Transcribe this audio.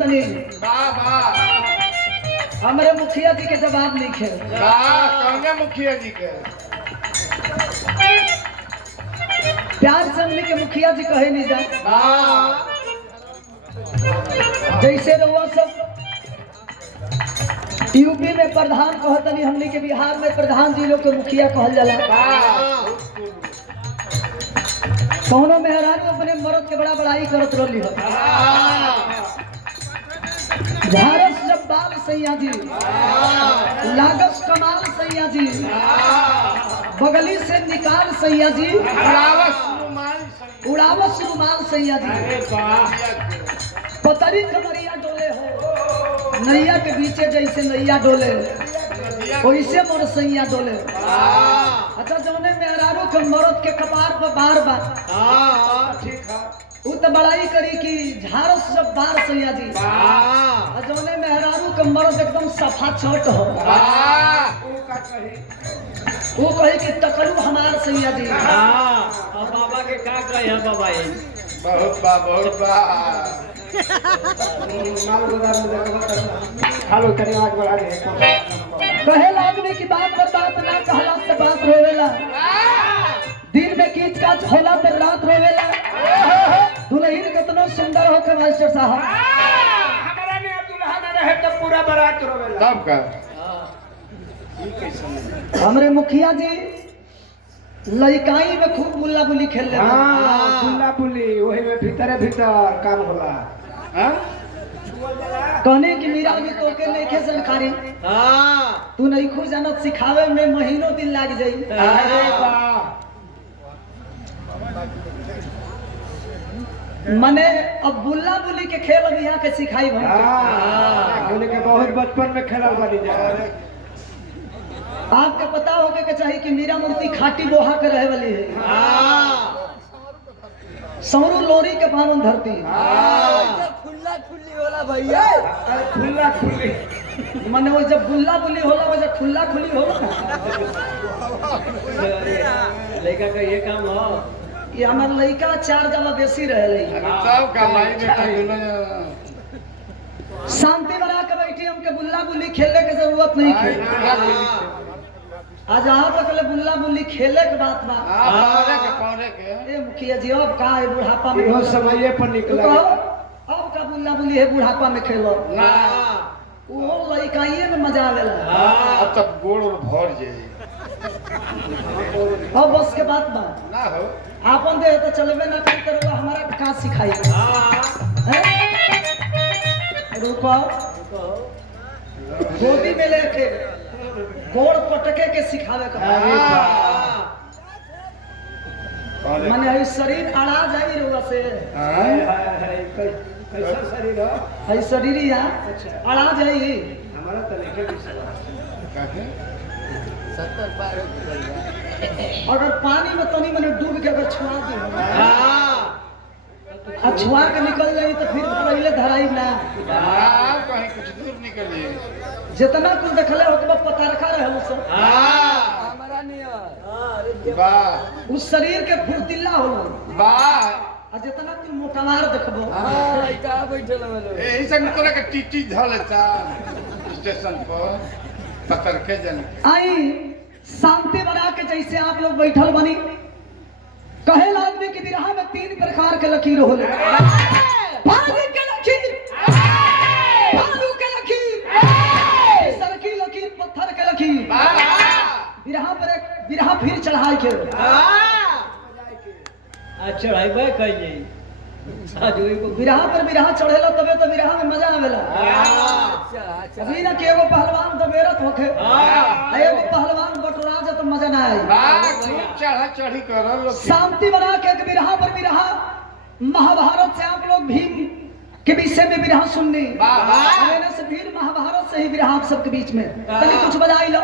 तनी हमारे मुखिया जी के जवाब लिखे कौन मुखिया जी के प्यार से हमने के मुखिया जी कहे नहीं जा जैसे रहुआ सब यूपी में प्रधान कहतनी हमने के बिहार में प्रधान जी लोग के मुखिया कहल जाला कौनो मेहरान अपने मर्द के बड़ा बड़ाई करत रही हो झारस जब बाल सैया जी लागस कमाल सैया जी बगली से निकाल सैया जी उड़ावस रुमाल सैया जी पतरी कमरिया डोले हो नैया के बीचे जैसे नैया डोले वैसे मोर सैया डोले। अच्छा जौने मेहरारू के मर्द के कपार पर बार बार ठीक है वो तो बड़ाई करी कि झारस जब बार सैया जी जौने मेहरारू के मर्द एकदम सफा छोट हो वो कहे कि तकलू हमार सैया जी बाबा के का कहे बाबा बहुत बा हेलो तनी आग बढ़ा दे कहेला आदमी की बात पर बात ना कहला से बात रोवेला दिन में कीच काच होला पर रात रोवेला दुल्हन कितना सुंदर हो के मास्टर साहब हमारा ने दुल्हा ना रहे तो पूरा बारात रोवेला तब का हमरे मुखिया जी लड़काई में खूब बुल्ला बुली खेल ले हां बुल्ला बुल्ली वही में भीतर काम होला हां कहने की मीरा भी तो के लेके जानकारी तू नहीं खुद जानत सिखावे में महीनों दिन लाग जाई अरे वाह मने अब बुल्ला बुली के खेल अब यहाँ के सिखाई भाई बोले के बहुत बचपन में खेलल बानी जा आपके पता होके के चाहिए कि मीरा मूर्ति खाटी बोहा के रहे वाली है सौरू लोरी के पावन धरती खुल्ला खुल्ली होला भैया खुल्ला खुल्ली मने वो जब बुल्ला बुली होला वो जब खुल्ला खुली होला लड़का का ये काम हो ये हमार लड़का 4 जमा बेसी रहे तब का माई बेटा दोनों शांति बना के बैठी हमके बुल्ला बुली खेलने की जरूरत नहीं थी आज आप अगले बुल्ला बुल्ली खेले के बात बा पौधे के ए मुखिया जी अब का है बुढ़ापा में इहो समय पर निकला अब का बुल्ला बुल्ली है बुढ़ापा में खेलो ना वो लड़काइए में मजा आवेला अब तक गोड़ और भर जाए अब बस के बात बा ना हो आपन दे तो चलबे ना कर तो हमारा का सिखाई रुको गोदी में लेके गोड़ पटके के सिखावे का माने है शरीर अड़ा जाई रोगा से कैसा शरीर हो है शरीर या अड़ा जाई हमारा तो लेके भी अगर पानी में तनी मने डूब के अगर छुआ दी छुआ के निकल जाई तो फिर पहले धराई ना कहीं कुछ दूर निकलिए जितना कुछ देखले ओकरा पता रखा रहे हम सब हमारा नियर वाह उस शरीर के फुर्तीला होला वाह आ जितना तू मोटावार देखबो का बैठल वाले यही से तोरा के टीटी धलेता स्टेशन पर पकड़ के जन आई शांति बना के जैसे आप लोग बैठल बनी कहे आदमी की विरह में 3 प्रकार के लकीर होले भालू के लकीर भालू के लकीर सरकी लकीर पत्थर के लकीर विरह पर एक विरह फिर चढ़ाई के चढ़ाई बे कह जाई साधु को विरह पर विरह चढ़ेला तबे तो विरह में मजा आवेला अभी ना के एगो पहलवान तो बेरत होखे एगो पहलवान बटोरा जा तो मजा ना आई वाह खूब चढ़ा चढ़ी करल शांति बना के एक विरह पर विरह महाभारत से आप लोग भीम के विषय में विरह सुननी वाह से फिर महाभारत से ही विरह आप सबके बीच में तनी कुछ बजाई लो